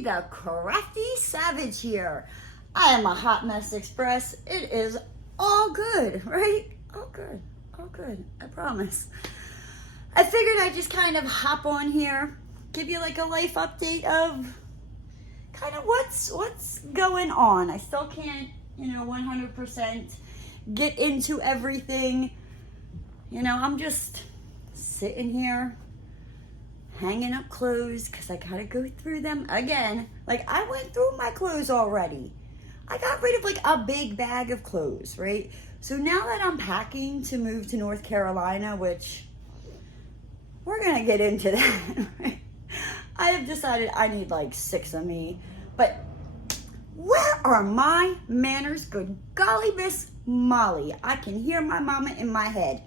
Tea, the crafty savage here. I am a hot mess express. It is all good, right? All good, all good, I promise. I figured I'd just kind of hop on here, give you like a life update of kind of what's going on. I still can't, 100% get into everything. I'm just sitting here hanging up clothes because I gotta go through them again. Like, I went through my clothes already. I got rid of like a big bag of clothes, right? So now that I'm packing to move to North Carolina, which we're gonna get into that, right? I have decided I need like 6 of me. But where are my manners? Good golly, Miss Molly. I can hear my mama in my head.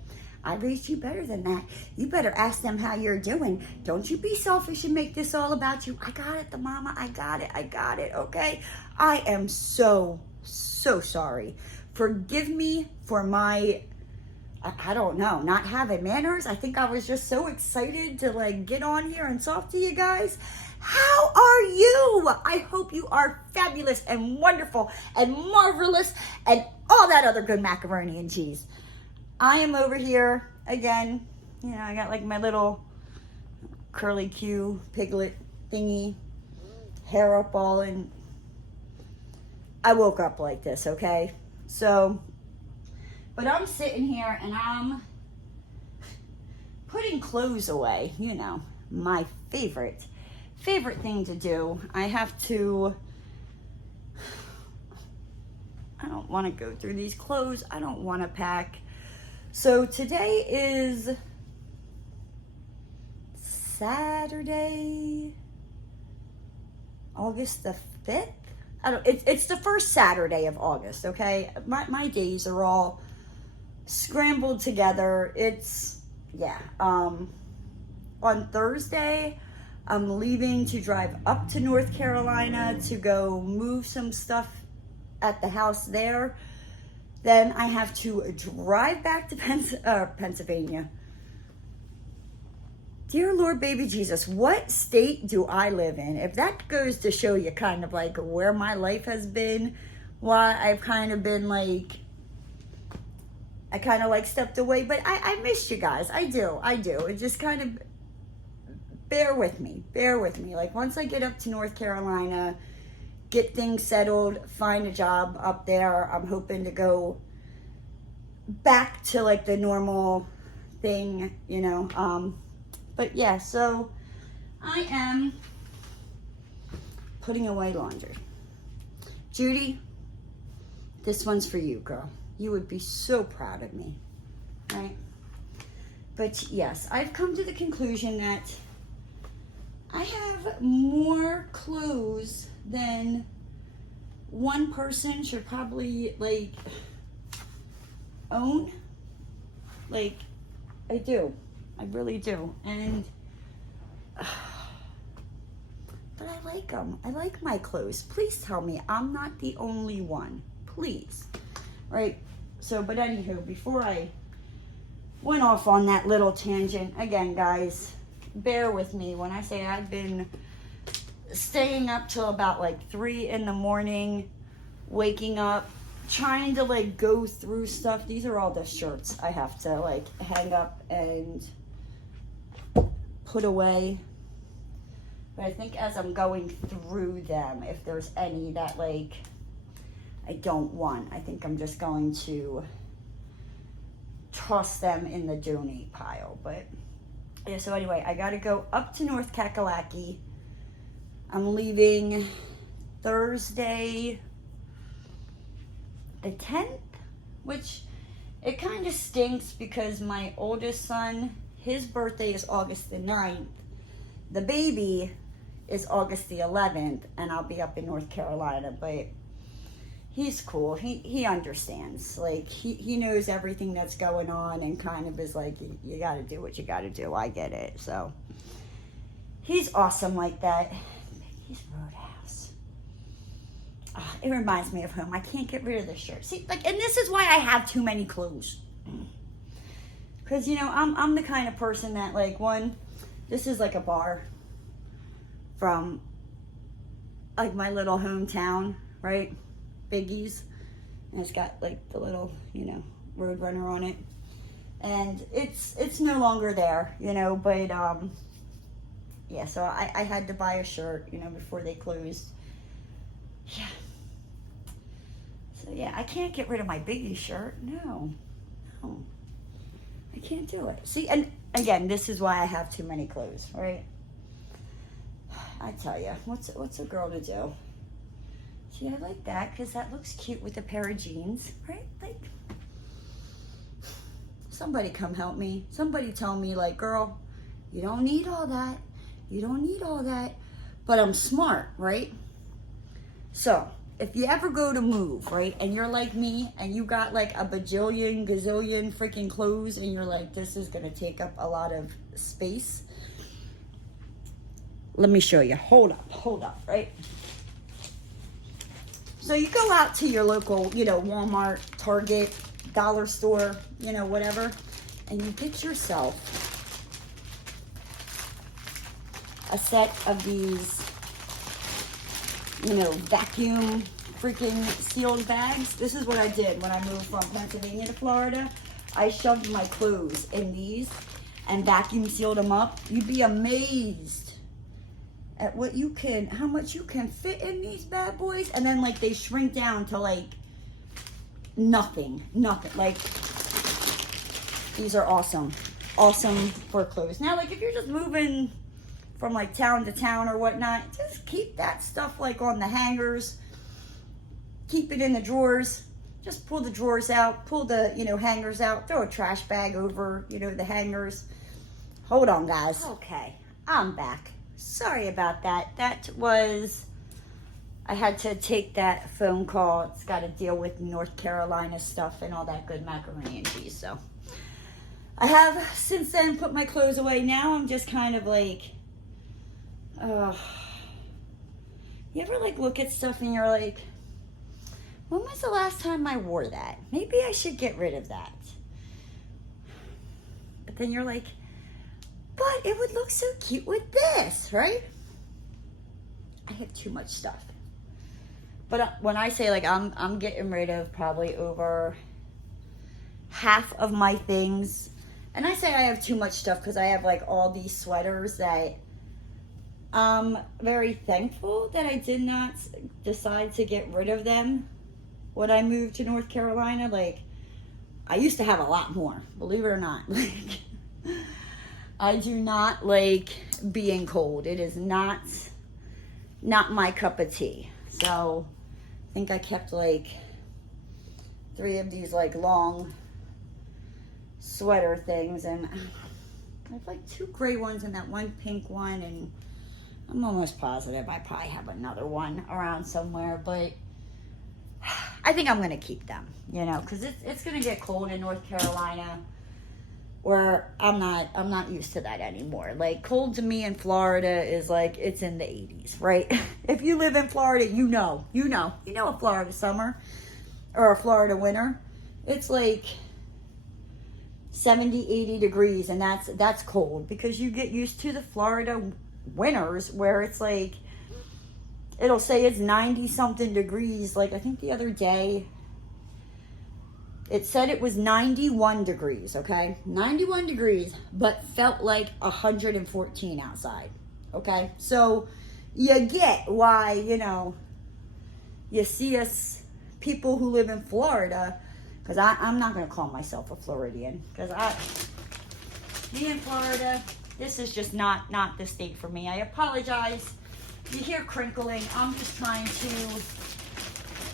I raised you better than that. You better ask them how you're doing. Don't you be selfish and make this all about you. I got it, the mama. I got it, okay? I am so sorry. Forgive me for my, I don't know, not having manners. I think I was just so excited to like get on here and talk to you guys. How are you? I hope you are fabulous and wonderful and marvelous and all that other good macaroni and cheese. I am over here again. I got like my little curly Q piglet thingy, hair up all, and I woke up like this, okay? So, but I'm sitting here and I'm putting clothes away, my favorite thing to do. I don't want to go through these clothes. I don't want to pack. So today is Saturday, August the 5th. It's the first Saturday of August, okay? My days are all scrambled together. On Thursday, I'm leaving to drive up to North Carolina to go move some stuff at the house there. Then I have to drive back to Pennsylvania. Dear Lord, baby Jesus, what state do I live in? If that goes to show you kind of like where my life has been, why I've kind of been like, I kind of like stepped away, but I miss you guys. I do. It just kind of, bear with me. Like, once I get up to North Carolina, get things settled, find a job up there, I'm hoping to go back to like the normal thing, but yeah, so I am putting away laundry. Judy, this one's for you, girl. You would be so proud of me, right? But yes, I've come to the conclusion that I have more clothes than one person should probably like own. Like, I do. I really do. And but I like them. I like my clothes. Please tell me I'm not the only one. Please. Right? So, but anywho, before I went off on that little tangent, again, guys, bear with me when I say I've been staying up till about like 3 in the morning, waking up, trying to like go through stuff. These are all the shirts I have to like hang up and put away. But I think as I'm going through them, if there's any that like I don't want, I think I'm just going to toss them in the donate pile. But yeah, so anyway, I gotta go up to North Kakalaki. I'm leaving Thursday the 10th, which it kind of stinks because my oldest son, his birthday is August the 9th. The baby is August the 11th, and I'll be up in North Carolina, but he's cool. He understands. Like, he knows everything that's going on and kind of is like, you got to do what you got to do. I get it. So he's awesome like that. He's Roadhouse. Oh, it reminds me of him. I can't get rid of this shirt. See, like, and this is why I have too many clothes. Because, I'm the kind of person that, like, this is like a bar from like my little hometown, right? Biggie's. And it's got like the little, you know, Roadrunner on it. And it's no longer there, you know, but yeah, so I had to buy a shirt, you know, before they closed. Yeah. So yeah, I can't get rid of my Biggie shirt. No. I can't do it. See, and again, this is why I have too many clothes, right? I tell you, what's a girl to do? See, I like that because that looks cute with a pair of jeans, right? Like, somebody come help me. Somebody tell me, like, girl, you don't need all that. You don't need all that. But I'm smart, right? So, if you ever go to move, right, and you're like me, and you got like a bajillion, gazillion freaking clothes, and you're like, this is going to take up a lot of space. Let me show you. Hold up, right? So you go out to your local, you know, Walmart, Target, dollar store, you know, whatever, and you get yourself a set of these, you know, vacuum freaking sealed bags. This is what I did when I moved from Pennsylvania to Florida. I shoved my clothes in these and vacuum sealed them up. You'd be amazed at what you can, how much you can fit in these bad boys. And then like they shrink down to like nothing. Like, these are awesome for clothes. Now, like if you're just moving from like town to town or whatnot, just keep that stuff like on the hangers. Keep it in the drawers. Just pull the drawers out, pull the, you know, hangers out, throw a trash bag over, you know, the hangers. Hold on, guys. Okay, I'm back. Sorry about that. I had to take that phone call. It's got to deal with North Carolina stuff and all that good macaroni and cheese. So I have since then put my clothes away. Now I'm just kind of like, you ever like look at stuff and you're like, when was the last time I wore that? Maybe I should get rid of that. But then you're like, but it would look so cute with this, right? I have too much stuff. But when I say like I'm getting rid of probably over half of my things. And I say I have too much stuff because I have like all these sweaters that I'm very thankful that I did not decide to get rid of them when I moved to North Carolina. Like, I used to have a lot more, believe it or not. I do not like being cold. It is not my cup of tea. So I think I kept like 3 of these like long sweater things, and I have like 2 gray ones and that 1 pink one, and I'm almost positive I probably have another one around somewhere, but I think I'm gonna keep them, you know, because it's gonna get cold in North Carolina, where I'm not used to that anymore. Like, cold to me in Florida is like it's in the 80s, right? If you live in Florida, you know a Florida summer or a Florida winter. It's like 70, 80 degrees, and that's cold, because you get used to the Florida winters where it's like, it'll say it's 90 something degrees. Like, I think the other day it said it was 91 degrees, okay? 91 degrees, but felt like 114 outside, okay? So you get why, you know, you see us people who live in Florida, because I'm not going to call myself a Floridian, because me in Florida, this is just not the state for me. I apologize. You hear crinkling. I'm just trying to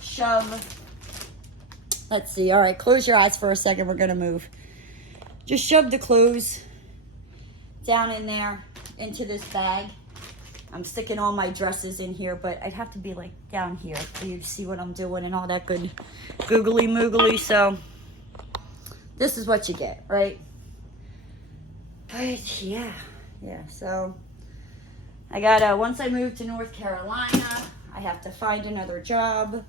shove. Let's see. All right, close your eyes for a second. We're going to move. Just shove the clothes down in there into this bag. I'm sticking all my dresses in here, but I'd have to be like down here for you to see what I'm doing and all that good googly moogly. So this is what you get, right? But yeah. So I gotta, once I move to North Carolina, I have to find another job.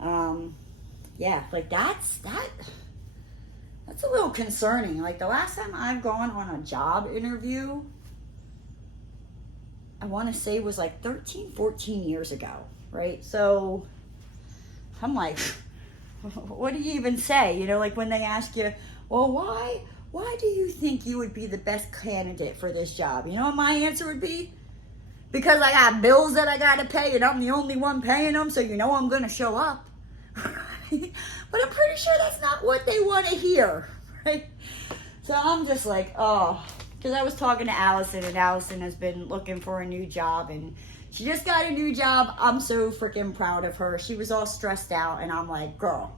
Yeah, like that's a little concerning. Like, the last time I've gone on a job interview, I want to say was like 13, 14 years ago, right? So I'm like, what do you even say? You know, like when they ask you, well, why do you think you would be the best candidate for this job? You know what my answer would be? Because I got bills that I got to pay and I'm the only one paying them, so you know I'm going to show up. But I'm pretty sure that's not what they want to hear, right? So I'm just like, oh, because I was talking to Allison, and Allison has been looking for a new job, and she just got a new job. I'm so freaking proud of her. She was all stressed out, and I'm like, girl,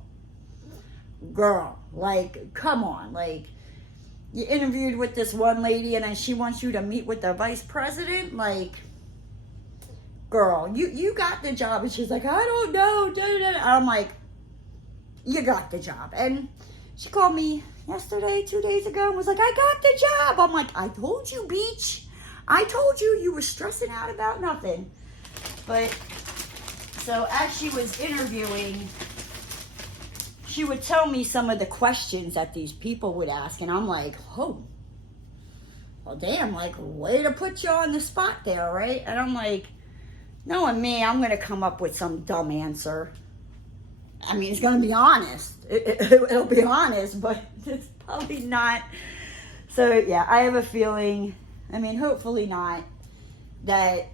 like, come on. Like, you interviewed with this one lady, and then she wants you to meet with the vice president? Like, girl, you got the job. And she's like, I don't know. I'm like, you got the job. And she called me yesterday, 2 days ago, and was like, I got the job. I'm like, I told you, Beach. I told you were stressing out about nothing. But, so as she was interviewing, she would tell me some of the questions that these people would ask. And I'm like, oh, well, damn, like, way to put you on the spot there, right? And I'm like, knowing me, I'm going to come up with some dumb answer. I mean, it's going to be honest. It'll be honest, but it's probably not. So, yeah, I have a feeling, I mean, hopefully not, that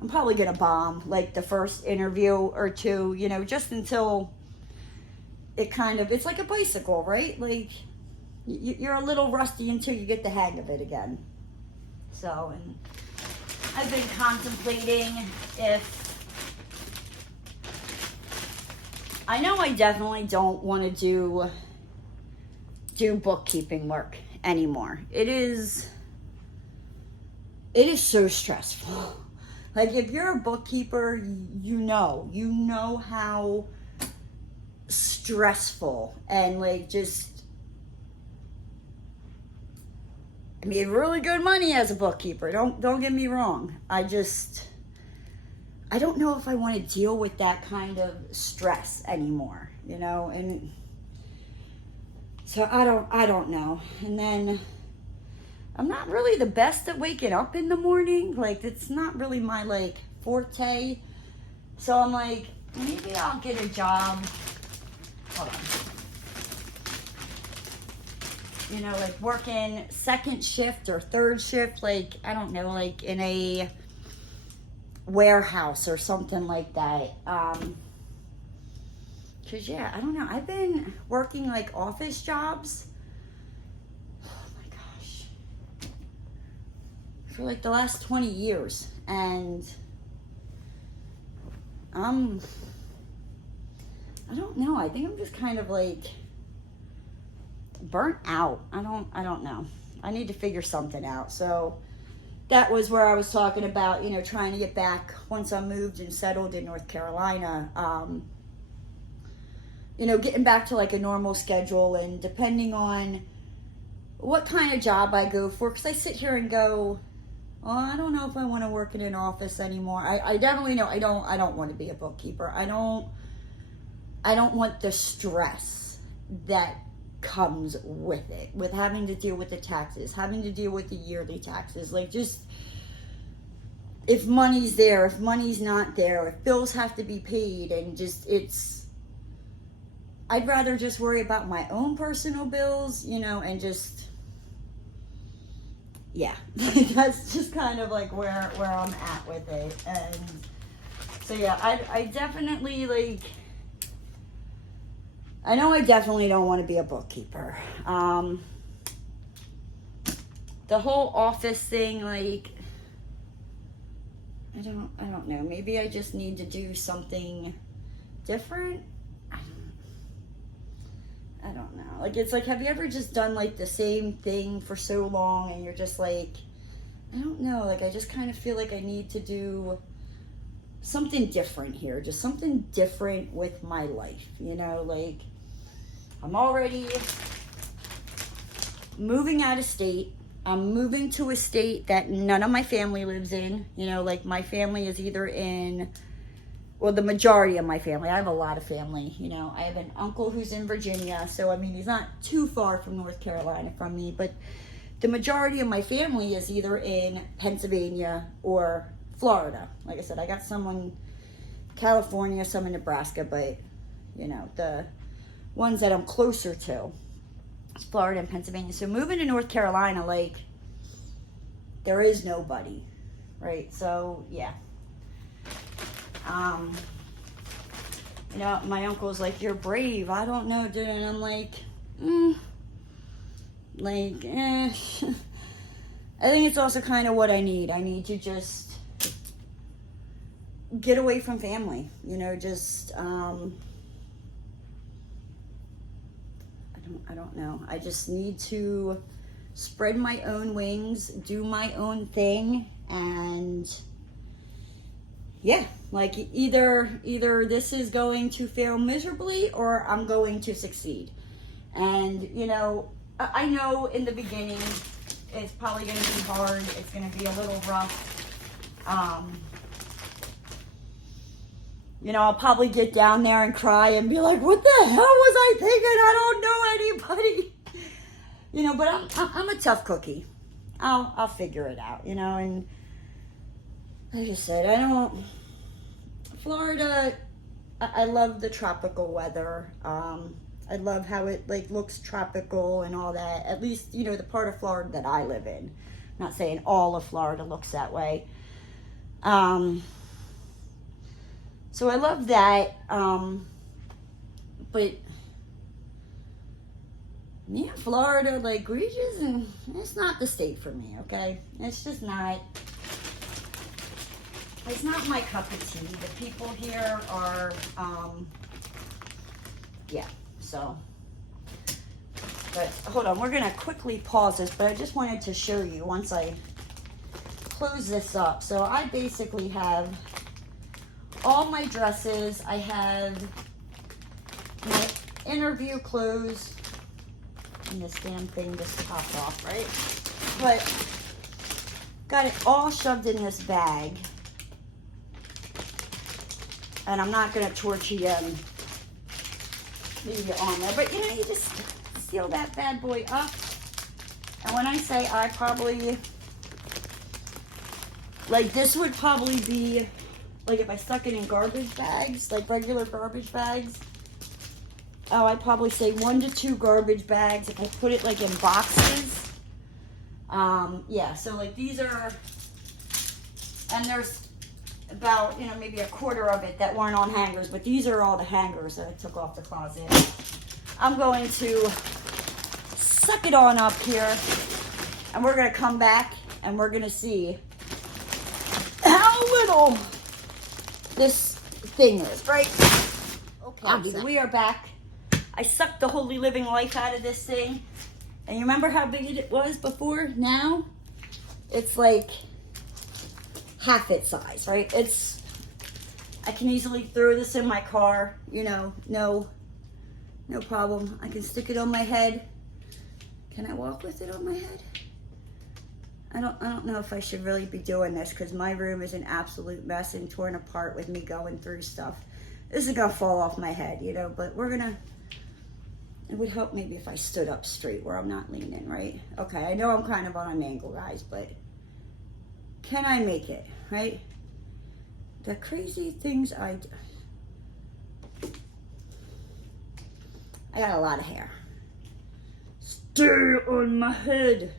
I'm probably going to bomb, like, the first interview or two, you know, just until it kind of, it's like a bicycle, right? Like, you're a little rusty until you get the hang of it again. So, and I've been contemplating if, I know I definitely don't want to do bookkeeping work anymore. It is so stressful. Like, if you're a bookkeeper, you know how stressful and, like, just, I mean, really good money as a bookkeeper. Don't get me wrong. I don't know if I want to deal with that kind of stress anymore, you know, and so I don't know. And then I'm not really the best at waking up in the morning. Like, it's not really my, like, forte. So I'm like, maybe I'll get a job. Hold on. You know, like working second shift or third shift, like, I don't know, like in a warehouse or something like that. Cause yeah, I don't know. I've been working like office jobs. Oh my gosh. For like the last 20 years. And I don't know. I think I'm just kind of like burnt out. I don't know. I need to figure something out. So that was where I was talking about, you know, trying to get back once I moved and settled in North Carolina. You know, getting back to like a normal schedule, and depending on what kind of job I go for, because I sit here and go, oh, I don't know if I want to work in an office anymore. I definitely know I don't want to be a bookkeeper. I don't want the stress that comes with it, with having to deal with the taxes, having to deal with the yearly taxes. Like, just, if money's there, if money's not there, if bills have to be paid, and just, I'd rather just worry about my own personal bills, you know, and just, yeah, that's just kind of like where I'm at with it. And so yeah, I definitely, like, I know I definitely don't want to be a bookkeeper. The whole office thing, like, I don't know. Maybe I just need to do something different. I don't know. Like, it's like, have you ever just done like the same thing for so long, and you're just like, I don't know. Like, I just kind of feel like I need to do something different here. Just something different with my life, you know, like, I'm already moving out of state. I'm moving to a state that none of my family lives in. You know, like, my family is either in, well, the majority of my family. I have a lot of family, you know. I have an uncle who's in Virginia. So, I mean, he's not too far from North Carolina from me. But the majority of my family is either in Pennsylvania or Florida. Like I said, I got some in California, some in Nebraska, but you know, the ones that I'm closer to is Florida and Pennsylvania. So moving to North Carolina, like, there is nobody, right? So yeah. You know, my uncle's like, you're brave. I don't know, dude. And I'm like, I think it's also kind of what I need. I need to just get away from family, you know, just, I don't know. I just need to spread my own wings, do my own thing, and yeah, like either this is going to fail miserably or I'm going to succeed. And you know, I know in the beginning it's probably going to be hard. It's going to be a little rough. You know, I'll probably get down there and cry and be like, what the hell was I thinking? I don't know anybody. You know, but I'm a tough cookie. I'll figure it out, you know. And like I said, Florida, I love the tropical weather. I love how it like looks tropical and all that. At least, you know, the part of Florida that I live in. I'm not saying all of Florida looks that way. So I love that. But yeah, Florida, like, Regis, and it's not the state for me, okay? It's just not. It's not my cup of tea. The people here are, yeah, so. But hold on, we're going to quickly pause this, but I just wanted to show you once I close this up. So I basically have all my dresses. I have my interview clothes. And this damn thing just popped off, right? But got it all shoved in this bag. And I'm not going to torture you and leave you on there. But, you know, you just seal that bad boy up. And when I say I probably, like, this would probably be, like, if I stuck it in garbage bags, like regular garbage bags. Oh, I'd probably say 1 to 2 garbage bags if I put it, like, in boxes. Yeah, so, like, these are, and there's about, you know, maybe a quarter of it that weren't on hangers, but these are all the hangers that I took off the closet. I'm going to suck it on up here, and we're going to come back, and we're going to see how little this thing is, right? Okay, so we are back. I sucked the holy living life out of this thing, and you remember how big it was before? Now, it's like half its size, right? I can easily throw this in my car, you know, no problem. I can stick it on my head. Can I walk with it on my head? I don't know if I should really be doing this because my room is an absolute mess and torn apart with me going through stuff. This is gonna fall off my head, you know, but it would help maybe if I stood up straight where I'm not leaning, right? Okay, I know I'm kind of on an angle, guys, but can I make it, right? The crazy things I got a lot of hair. Stay on my head.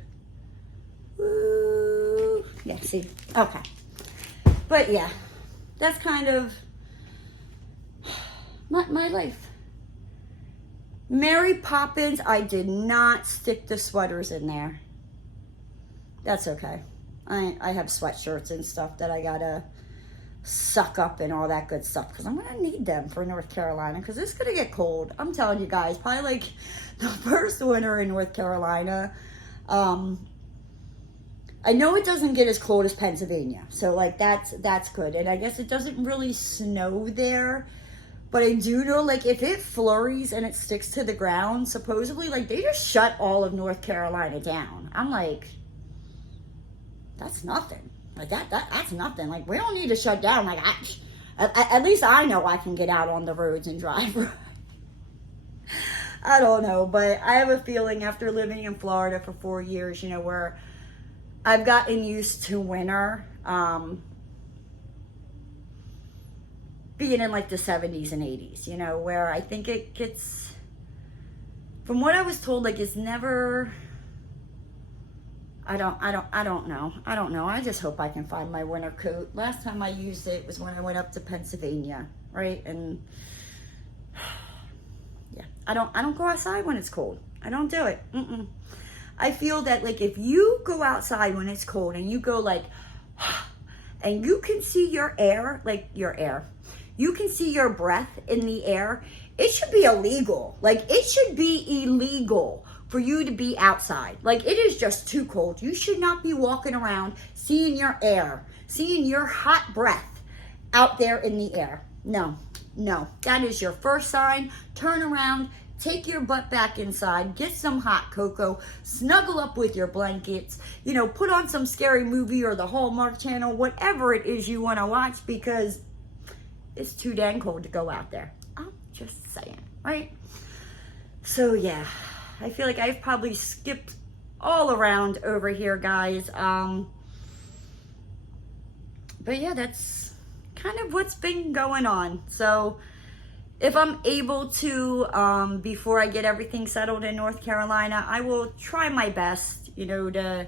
Woo. Yeah, see? Okay. But yeah, that's kind of my life. Mary Poppins, I did not stick the sweaters in there. That's okay. I have sweatshirts and stuff that I gotta suck up and all that good stuff because I'm gonna need them for North Carolina because it's gonna get cold. I'm telling you guys, probably like the first winter in North Carolina. I know it doesn't get as cold as Pennsylvania, so like that's good. And I guess it doesn't really snow there, but I do know like if it flurries and it sticks to the ground, supposedly like they just shut all of North Carolina down. I'm like, that's nothing. Like that's nothing. Like we don't need to shut down. Like at least I know I can get out on the roads and drive. I don't know, but I have a feeling after living in Florida for 4 years, you know, where I've gotten used to winter, being in like the 70s and 80s, you know, where I think it gets, from what I was told, like it's never, I don't know. I just hope I can find my winter coat. Last time I used it was when I went up to Pennsylvania, right? And yeah, I don't go outside when it's cold. I don't do it. I feel that like if you go outside when it's cold and you go like, and you can see your air, like your air, you can see your breath in the air, it should be illegal. Like it should be illegal for you to be outside. Like it is just too cold. You should not be walking around seeing your air, seeing your hot breath out there in the air. No, that is your first sign. Turn around, take your butt back inside, get some hot cocoa, snuggle up with your blankets, you know, put on some scary movie or the Hallmark Channel, whatever it is you want to watch, because it's too dang cold to go out there. I'm just saying, right? So yeah, I feel like I've probably skipped all around over here, guys. But yeah, that's kind of what's been going on. So if I'm able to, before I get everything settled in North Carolina, I will try my best, you know, to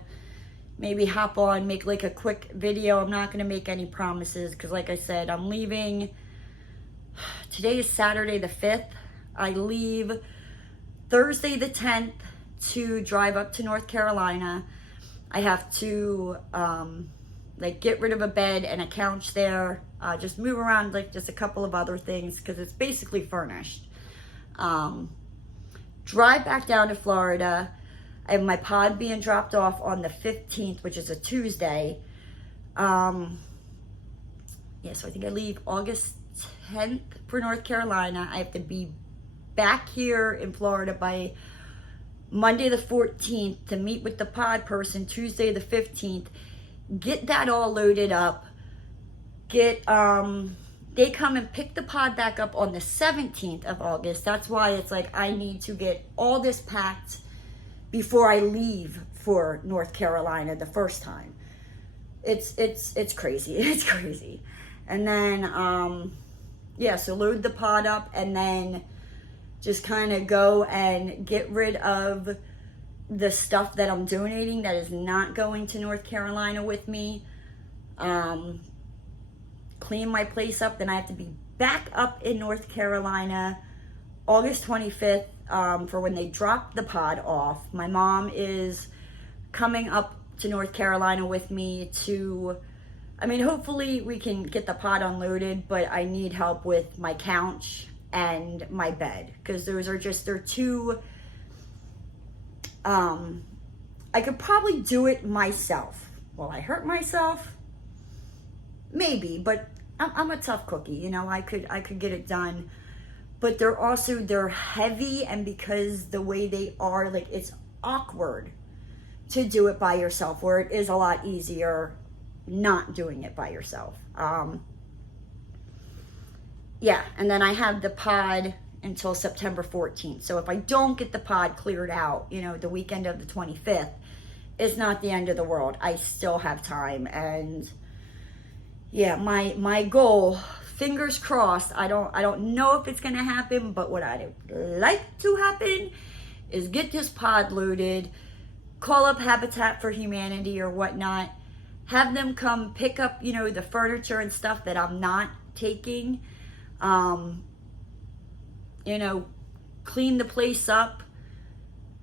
maybe hop on, make like a quick video. I'm not going to make any promises because like I said, I'm leaving. Today is Saturday the 5th. I leave Thursday the 10th to drive up to North Carolina. I have to like get rid of a bed and a couch there, just move around like just a couple of other things because it's basically furnished. Drive back down to Florida. I have my pod being dropped off on the 15th, which is a Tuesday. Yeah, so I think I leave August 10th for North Carolina. I have to be back here in Florida by Monday the 14th to meet with the pod person Tuesday the 15th. Get that all loaded up. They come and pick the pod back up on the 17th of August. That's why it's like I need to get all this packed before I leave for North Carolina the first time. It's crazy. It's crazy. And then yeah, so load the pod up and then just kind of go and get rid of the stuff that I'm donating that is not going to North Carolina with me. Clean my place up. Then I have to be back up in North Carolina August 25th for when they drop the pod off. My mom is coming up to North Carolina with me to, I mean, hopefully we can get the pod unloaded, but I need help with my couch and my bed because those are just, they're two, I could probably do it myself. Will I hurt myself? Maybe, but I'm a tough cookie, you know, I could get it done. But they're heavy, and because the way they are, like, it's awkward to do it by yourself, where it is a lot easier not doing it by yourself. Yeah, and then I have the pod until September 14th. So if I don't get the pod cleared out, you know, the weekend of the 25th, it's not the end of the world. I still have time. And yeah, my goal, fingers crossed, I don't know if it's going to happen, but what I'd like to happen is get this pod loaded, call up Habitat for Humanity or whatnot, have them come pick up, you know, the furniture and stuff that I'm not taking, you know, clean the place up,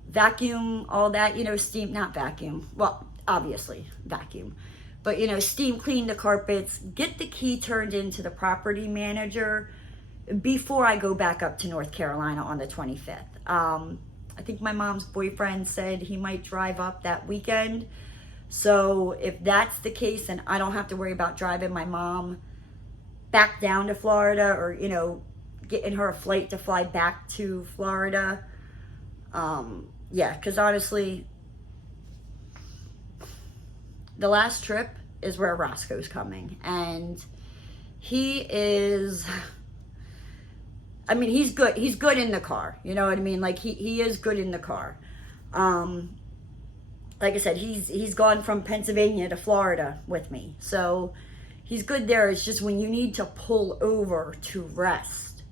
vacuum, all that, you know, steam, not vacuum, well, obviously vacuum, but, you know, steam clean the carpets, get the key turned into the property manager before I go back up to North Carolina on the 25th. I think my mom's boyfriend said he might drive up that weekend. So if that's the case, then I don't have to worry about driving my mom back down to Florida or, you know, getting her a flight to fly back to Florida. Yeah, because honestly, the last trip is where Roscoe's coming. And he is I mean, he's good. He's good in the car. You know what I mean? Like, he is good in the car. Like I said, he's gone from Pennsylvania to Florida with me. So he's good there. It's just when you need to pull over to rest,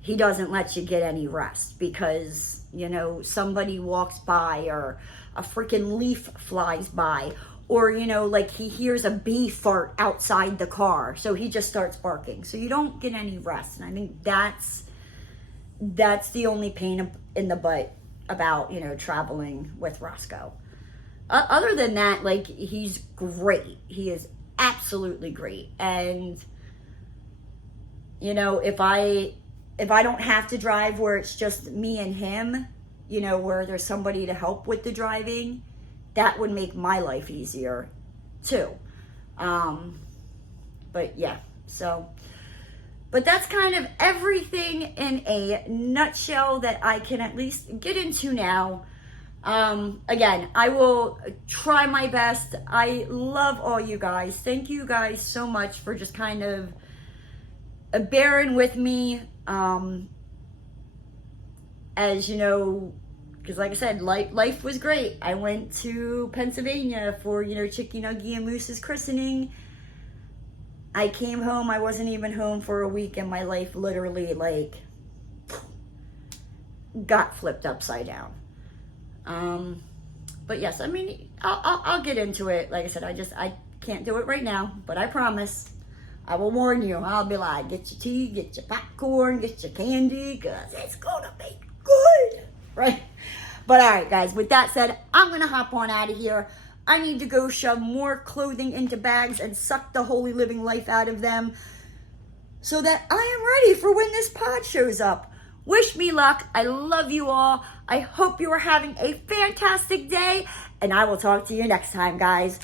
he doesn't let you get any rest because, you know, somebody walks by or a freaking leaf flies by, or, you know, like he hears a bee fart outside the car. So he just starts barking. So you don't get any rest. And I think that's the only pain in the butt about, you know, traveling with Roscoe. Other than that, like, he's great. He is absolutely great. And, you know, if I don't have to drive where it's just me and him, you know, where there's somebody to help with the driving, that would make my life easier too. But yeah, so, but that's kind of everything in a nutshell that I can at least get into now. Again, I will try my best. I love all you guys. Thank you guys so much for just kind of bearing with me. As you know, because like I said, life was great. I went to Pennsylvania for, you know, Chicky Nuggy and Moose's christening. I came home. I wasn't even home for a week, and my life literally, like, got flipped upside down. But yes, I mean, I'll get into it. Like I said, I can't do it right now, but I promise I will warn you. I'll be like, get your tea, get your popcorn, get your candy, because it's gonna be good, right? But all right, guys, with that said, I'm gonna hop on out of here. I need to go shove more clothing into bags and suck the holy living life out of them so that I am ready for when this pod shows up. Wish me luck. I love you all. I hope you are having a fantastic day, and I will talk to you next time, guys.